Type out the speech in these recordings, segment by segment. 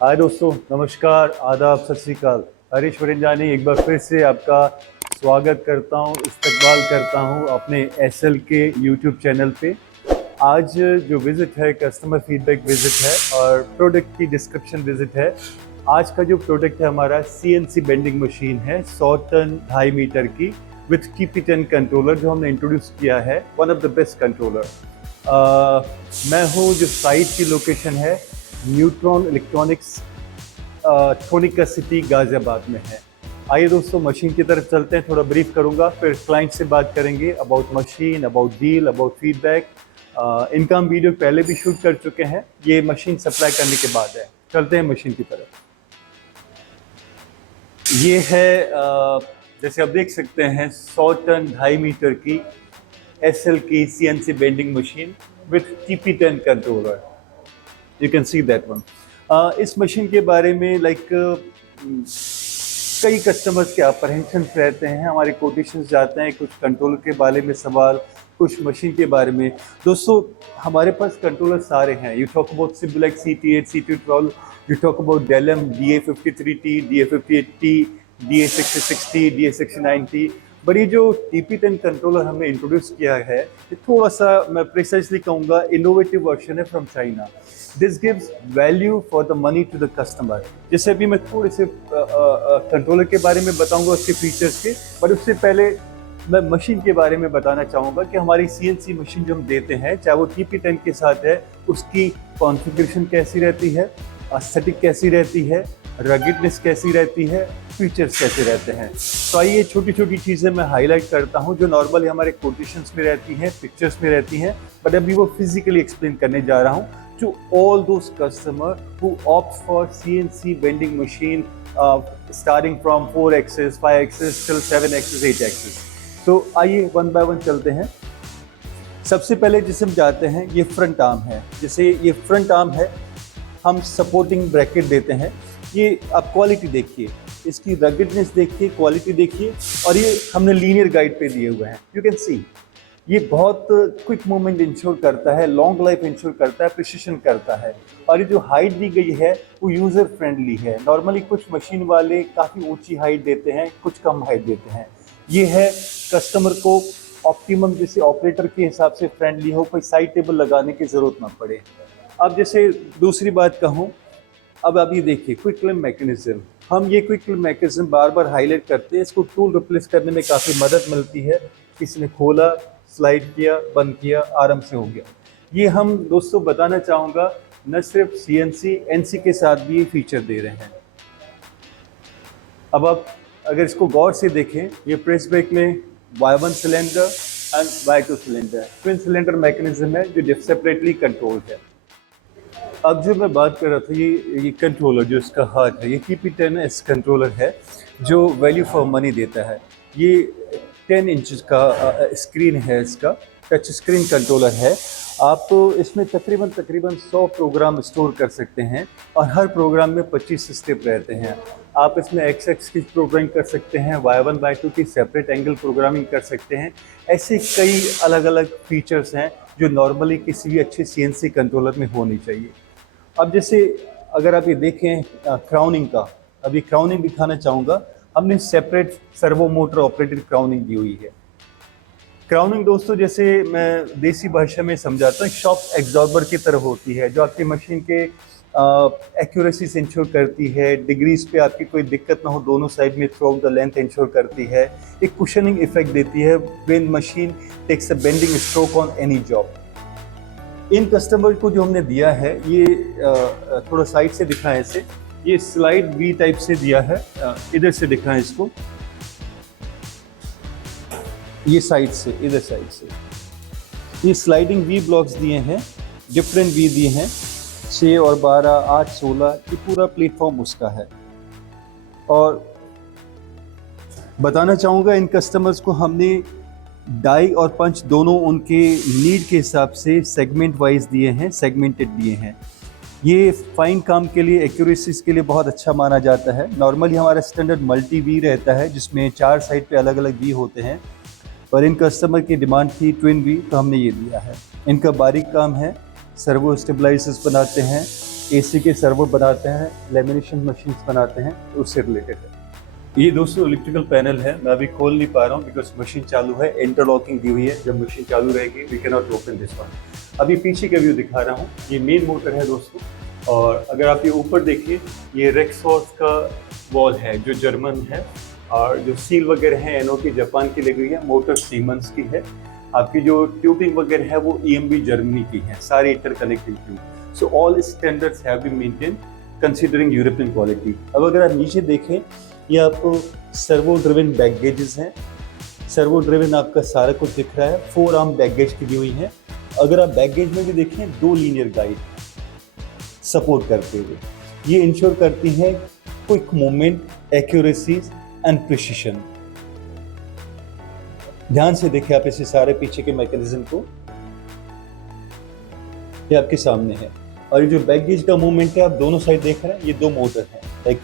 हाय दोस्तों, नमस्कार, आदाब, सत श्री अकाल। हरीश वरिंजानी एक बार फिर से आपका स्वागत करता हूँ, इस्तकबाल करता हूँ अपने एसएल के यूट्यूब चैनल पे। आज जो विज़िट है कस्टमर फीडबैक विज़िट है और प्रोडक्ट की डिस्क्रिप्शन विज़िट है। आज का जो प्रोडक्ट है हमारा सीएनसी बेंडिंग मशीन है, 100 टन 2.5 मीटर की विथ TP10 कंट्रोलर जो हमने इंट्रोड्यूस किया है। One of the best controller. मैं हूँ, जो साइट की लोकेशन है न्यूट्रॉन इलेक्ट्रॉनिक्स, थोनिका सिटी, गाजियाबाद में है। आइए दोस्तों, मशीन की तरफ चलते हैं। थोड़ा ब्रीफ करूंगा, फिर क्लाइंट से बात करेंगे about machine, about deal, about feedback. इनका हम वीडियो पहले भी शूट कर चुके हैं, ये मशीन सप्लाई करने के बाद है। चलते हैं मशीन की तरफ। ये है जैसे आप देख सकते हैं 100 टन 2.5 मीटर की एसएल की CNC bending machine with TP10 controller. You can see that one. इस मशीन के बारे में कई कस्टमर्स के अप्रहेंशंस रहते हैं, हमारे कोटेशंस जाते हैं, कुछ कंट्रोलर के बारे में सवाल, कुछ मशीन के बारे में। दोस्तों, हमारे पास कंट्रोलर सारे हैं। You talk about Cybelec CT8, CT12, you talk about Delem DA53T, DA58T, DA66T, DA69T। But ये जो TP10 कंट्रोलर हमने इंट्रोड्यूस किया है, ये थोड़ा सा, मैं प्रिसाइजली कहूँगा, इनोवेटिव वर्जन है from China. This gives value for the money to the customer. जैसे अभी मैं थोड़े से कंट्रोलर के बारे में बताऊंगा, उसके फीचर्स के, बट उससे पहले मैं मशीन के बारे में बताना चाहूँगा कि हमारी CNC मशीन जो हम देते हैं, चाहे वो TP10 के साथ है, उसकी कॉन्फ़िगरेशन कैसी रहती है, एस्थेटिक कैसी रहती है, रगिडनेस कैसी रहती है, फीचर्स कैसे रहते हैं। तो आइए छोटी छोटी चीज़ें मैं हाईलाइट करता हूं जो नॉर्मली हमारे कोटेशंस में रहती हैं, पिक्चर्स में रहती हैं, बट अभी वो फिजिकली एक्सप्लेन करने जा रहा हूं to all those customer who opt for CNC bending machine starting from 4 axis, 5 axis till 7 axis, 8 axis। तो आइए वन बाय वन चलते हैं। सबसे पहले जिसे हम जाते हैं, ये फ्रंट आर्म है। जैसे ये फ्रंट आर्म है, हम सपोर्टिंग ब्रैकेट देते हैं। ये आप क्वालिटी देखिए, इसकी रगिडनेस देखिए, क्वालिटी देखिए, और ये हमने लीनियर गाइड पे दिए हुए हैं। यू कैन सी ये बहुत क्विक मूवमेंट इंश्योर करता है, लॉन्ग लाइफ इंश्योर करता है, प्रिसिशन करता है। और ये जो हाइट दी गई है वो यूज़र फ्रेंडली है। नॉर्मली कुछ मशीन वाले काफ़ी ऊंची हाइट देते हैं, कुछ कम हाइट देते हैं। ये है कस्टमर को ऑप्टिमम, जैसे ऑपरेटर के हिसाब से फ्रेंडली हो, कोई साइड टेबल लगाने की ज़रूरत ना पड़े। अब जैसे दूसरी बात कहूँ, अब आप ये देखिए क्विक क्लेम मैकेनिज्म। हम ये क्विक क्लेम मैकेनिज्म बार बार हाईलाइट करते हैं, इसको टूल रिप्लेस करने में काफ़ी मदद मिलती है। किसी ने खोला, स्लाइड किया, बंद किया, आराम से हो गया। ये हम दोस्तों बताना चाहूँगा, न सिर्फ CNC, NC के साथ भी ये फीचर दे रहे हैं। अब आप अगर इसको गौर से देखें, ये प्रेस ब्रेक में Y1 cylinder and Y2 cylinder, twin cylinder mechanism है जो सेपरेटली कंट्रोल्ड है। अब जो मैं बात कर रहा था, ये कंट्रोलर जो इसका हार्ट है, ये TP10S कंट्रोलर है जो वैल्यू फॉर मनी देता है। ये 10 इंच का स्क्रीन है, इसका टच स्क्रीन कंट्रोलर है। आप इसमें तकरीबन 100 प्रोग्राम स्टोर कर सकते हैं और हर प्रोग्राम में 25 स्टेप रहते हैं। आप इसमें XX की प्रोग्रामिंग कर सकते हैं, Y1 Y2 की सेपरेट एंगल प्रोग्रामिंग कर सकते हैं। ऐसे कई अलग अलग फीचर्स हैं जो नॉर्मली किसी भी अच्छे CNC कंट्रोलर में होनी चाहिए। अब जैसे अगर आप ये देखें क्राउनिंग का, अभी क्राउनिंग दिखाना चाहूँगा। हमने separate servo motor operated crowning दी हुई है। क्राउनिंग दोस्तों, जैसे मैं देसी भाषा में समझाता हूँ, शॉक एब्जॉर्बर की तरह होती है जो आपकी मशीन के एक्यूरेसी से इंश्योर करती है, डिग्रीज पे आपकी कोई दिक्कत ना हो, दोनों साइड में throughout the length ensure करती है, एक कुशनिंग इफेक्ट देती है when machine takes a bending stroke on any job. इन कस्टमर को जो हमने दिया है, ये थोड़ा साइड से दिखाएं इसे, ये स्लाइड V टाइप से दिया है, इधर से दिखाएं इसको, ये साइड से, इधर साइड से ये स्लाइडिंग V ब्लॉक्स दिए हैं, डिफरेंट V दिए हैं, 6 और 12, 8, 16, ये पूरा प्लेटफॉर्म उसका है। और बताना चाहूँगा, इन कस्टमर्स को हमने डाई और पंच दोनों उनके नीड के हिसाब से सेगमेंट वाइज दिए हैं, सेगमेंटेड दिए हैं। ये फाइन काम के लिए, एक्यूरेसीज के लिए बहुत अच्छा माना जाता है। नॉर्मली हमारा स्टैंडर्ड मल्टी V रहता है जिसमें 4 साइड पे अलग अलग V होते हैं, पर इन कस्टमर की डिमांड थी ट्विन V, तो हमने ये दिया है। इनका बारीक काम है, सर्वो स्टेबलाइजर्स बनाते हैं, एसी के सर्वो बनाते हैं, लेमिनेशन मशीन्स बनाते हैं, तो उससे रिलेटेड है। ये दोस्तों इलेक्ट्रिकल पैनल है, मैं अभी खोल नहीं पा रहा हूँ बिकॉज मशीन चालू है, इंटरलॉकिंग दी हुई है, जब मशीन चालू रहेगी we can not open this one. अभी पीछे का व्यू दिखा रहा हूँ, ये मेन मोटर है दोस्तों। और अगर आप ये ऊपर देखिए, ये रेक्सॉस का वॉल है जो जर्मन है, और जो सील वगैरह है एनओ की जापान की लगी हुई है, मोटर सीमंस की है। आपकी जो ट्यूबिंग वगैरह है वो ईएमबी जर्मनी की है, सारी interconnected tube. So all standards have been maintain considering European quality. अब अगर आप नीचे देखें, ये आपको सर्वो ड्रिवन बैक गेजेस हैं। सर्वो ड्रिवन आपका सारा कुछ दिख रहा है, 4 आर्म बैक गेज की दी हुई है। अगर आप बैक गेज में भी देखें, 2 लीनियर गाइड सपोर्ट करते हुए, ये इंश्योर करती है quick movement, accuracy and precision. ध्यान से देखें आप इसे सारे पीछे के मैकेनिज्म को, ये आपके सामने है। और ये जो बैक गेज का मूवमेंट है, आप दोनों साइड देख रहे हैं, ये 2 मोटर हैं, एक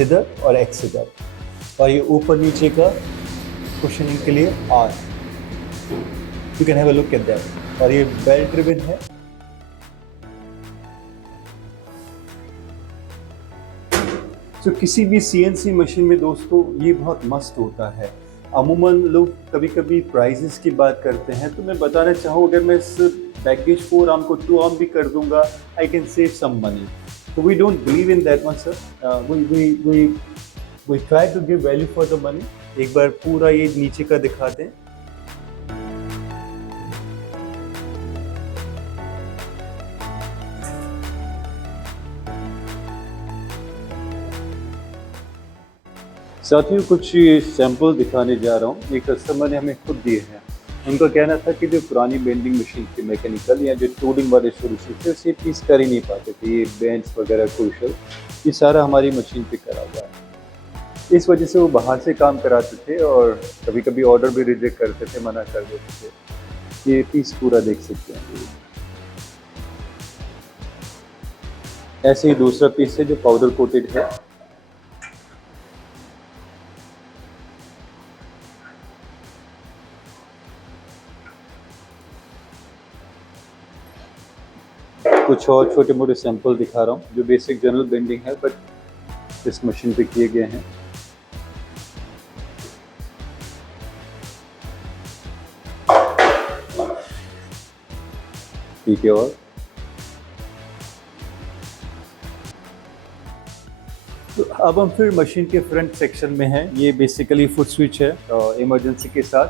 इधर और एक इधर, और ये ऊपर नीचे का कुशनिंग के लिए आर, you can have a look at that. और ये बेल्ट ड्रिवन है। तो किसी भी सीएनसी मशीन में दोस्तों ये बहुत मस्त होता है। अमूमन लोग कभी कभी प्राइजेस की बात करते हैं, तो मैं बताना चाहूँ, अगर मैं इस बैगेज 4 आर्म को 2 आर्म भी कर दूंगा, I can save some money. So we don't believe in that one, sir. We try to give value for the money. एक बार पूरा ये नीचे का दिखा दें। साथियों, कुछ सैंपल दिखाने जा रहा हूँ, ये कस्टमर ने हमें खुद दिए हैं। उनका कहना था कि जो पुरानी बेंडिंग मशीन थी मैकेनिकल, या जो टूलिंग वाले सोल्यूशन थे, उसे पीस कर ही नहीं पाते थे, ये बेंच वगैरह क्रूशल, ये सारा हमारी मशीन पे करा हुआ है। इस वजह से वो बाहर से काम कराते थे और कभी कभी ऑर्डर भी रिजेक्ट करते थे, मना कर देते थे। ये पीस पूरा देख सकते हैं। ऐसे ही दूसरा पीस है जो पाउडर कोटेड है। कुछ और छोटे मोटे सैंपल दिखा रहा हूँ जो बेसिक जनरल बेंडिंग है, बट इस मशीन पे किए गए हैं। ठीक है। और तो अब हम फिर मशीन के फ्रंट सेक्शन में हैं। ये बेसिकली फुट स्विच है इमरजेंसी के साथ।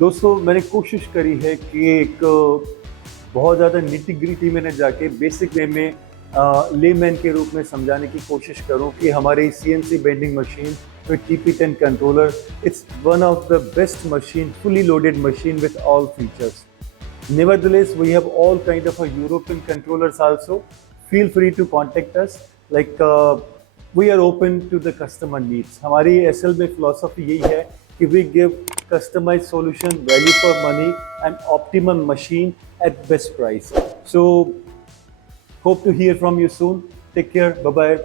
दोस्तों, मैंने कोशिश करी है कि एक बहुत ज़्यादा निटी-ग्रिटी में न जाके बेसिक वे में लेमैन के रूप में समझाने की कोशिश करूं कि हमारी CNC bending machine with TP10 controller, it's one of the best machine, fully loaded machine with all features. Nevertheless, we have all kind of a European controllers also. Feel free to contact us. Like we are open to the customer needs. हमारी SL में philosophy यही है कि we give customized solution, value for money, and optimum machine at best price. So hope to hear from you soon. Take care. Bye bye.